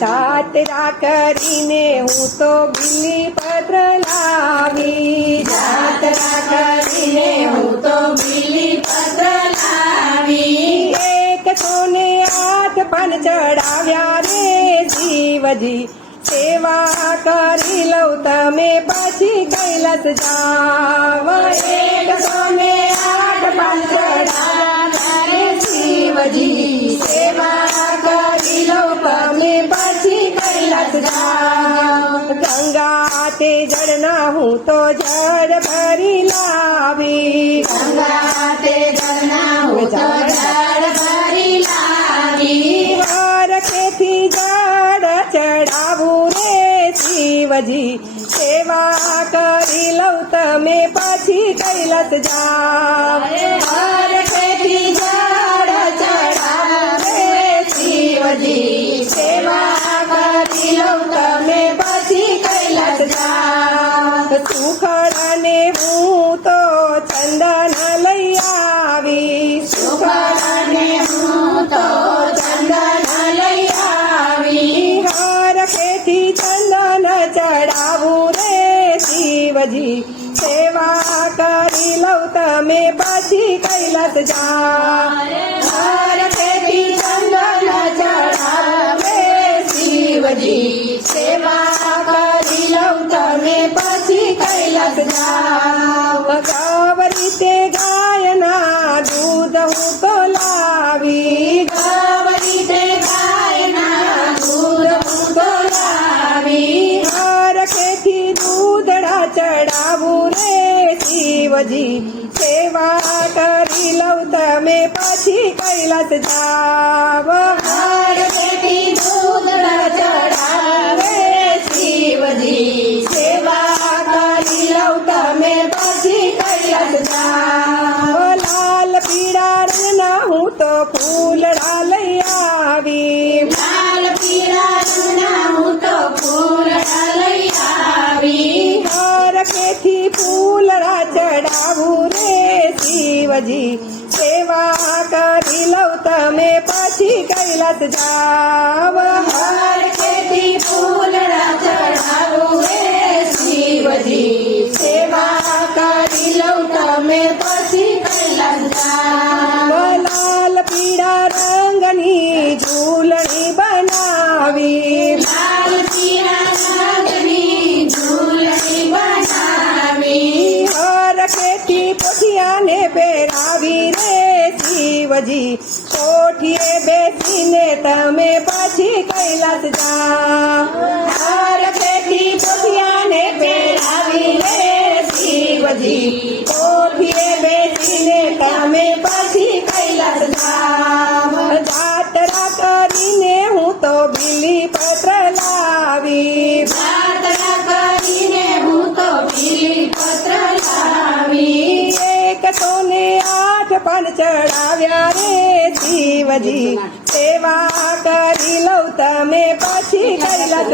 જાત્રા કરીને હું તો બીલીપત્ર લાવી, જાત્રા કરીને હું તો બીલીપત્ર લાવી, 108 પાન ચડાવ્યા રે શિવજી, સેવા કરી લઉં તમે પછી કૈલાસ જાવ, 108 પાન ચડાવ્યા રે શિવજી, સેવા કરી લઉં તમે પછી કૈલાસ જાવ, ગંગા તે જળના હું તો જળ ભરી લાવી, ગંગા તે જળના હું તો જળ ભરી લાવી, હરખેથી જળ ચડાવું રે શિવજી, સેવા કરી લઉં તમે પછી કૈલાસ જાવ, હરખેથી જળ ચડાવે શિવજી, સેવા કરી લઉં તમે પછી કૈલાસ જાવ, સુખડાને હું તો ચંદન લઈ આવી, સુખડાને હું તો ચંદન લઈ આવી, હરખેથી ચંદન ચડાવું રે શિવજી, સેવા કરી લઉં તમે પછી કૈલાસ જાવ, હરખેથી ચંદન ચડાવે શિવજી, સેવા કરી લઉં તમે પછી કૈલાસ જાવ, ગવરી તે ગાયના દૂધ હું તો લાવી, ગવરી તે ગાયના દૂધ હું તો લાવી, હરખેથી દૂધડા ચડાવું રે શિવજી, સેવા કરી લઉં તમે પછી કૈલાસ જાવ, હરખેથી દૂધ ચડાવે શિવજી, સેવા કરી લઉં તમે પછી કૈલાસ જાવ, લાલ પીળા રંગના હું તો ફૂલડા લઈ આવી, લાલ પીળા રંગના હું તો ફૂલડા લઈ આવી, હરખેથી ફૂલડા ચડાવું રે શિવજી, સેવા કરી લઉં તમે પછી કૈલાસ જાવ, હરખેથી ફૂલડા ચડાવું રે શિવજી, સેવા કરી લઉં તમે પછી કૈલાસ જાવ, લાલ પીળા રંગની ઝૂલણી બનાવી, લાલ પીળા રંગની ઝૂલણી બનાવી, હરખેથી પોઠિયાને પહેરાવી રે શિવજી, કોઠીએ બેસીને તમે પછી કૈલાસ જાવ, હરખેથી પોઠિયાને પહેરાવી રે શિવજી, કોઠીએ બેસીને તમે પછી કૈલાસ જાવ, જાત્રા કરીને હું તો બીલીપત્ર લાવી, જાત્રા કરીને હું તો બીલીપત્ર લાવી, 108 પાન ચડાવ્યા રે શિવજી, સેવા કરી લઉં તમે પછી કૈલાસ